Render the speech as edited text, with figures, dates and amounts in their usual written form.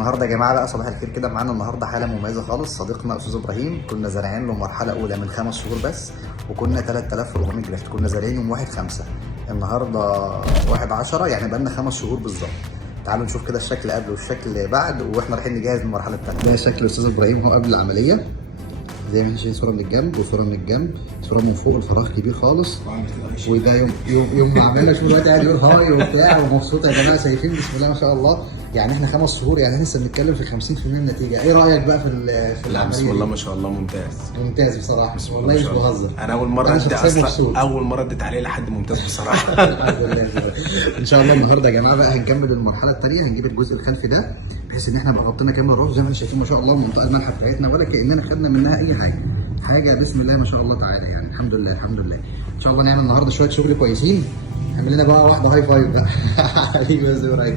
النهارده يا جماعه بقى صباح الخير كده، معانا النهارده حاله مميزه خالص. صديقنا استاذ ابراهيم كنا زارعين له مرحله اولى من 5 شهور بس، وكنا 3400 جرافت، كنا زارعين يوم 1/5. النهارده 1/10، يعني بقى لنا 5 شهور بالظبط. تعالوا نشوف كده الشكل قبل والشكل بعد، واحنا رايحين نجهز المرحله الثانيه. ده شكل الاستاذ ابراهيم هو قبل العمليه، زي ما انتم شايفين، صوره من الجنب وصوره من الجنب، صوره من فوق، الفراغ كبير خالص. وده يوم ما عملنا، شوف دلوقتي قاعد يقول هاي وبتاع ومبسوط. يا جماعه شايفين بسم الله ما شاء الله، يعني احنا 5 شهور، يعني لسه بنتكلم في 50% من النتيجه. ايه رايك بقى في لا العمليه؟ بسم الله ما شاء الله، ممتاز ممتاز بصراحه، والله مش بهزر. انا اول مره ادي اصلا، اول مره اديت عليه لحد ممتاز بصراحه. الحمد لله. ان شاء الله النهارده يا جماعه بقى هنكمل المرحله الثانيه، هنجيب الجزء الخلفي ده بحيث ان احنا نبقى غطينا كامل الرز زي ما انتم شايفين ما شاء الله. المنطقه الملح بتاعتنا ولا كاننا خدنا منها اي حاجه بسم الله ما شاء الله تعالى، يعني الحمد لله الحمد لله. ان شاء الله نعمل النهارده شويه شغل كويسين. نعمل لنا بقى واحده هاي فايف بقى. حبيبي يا زهراء.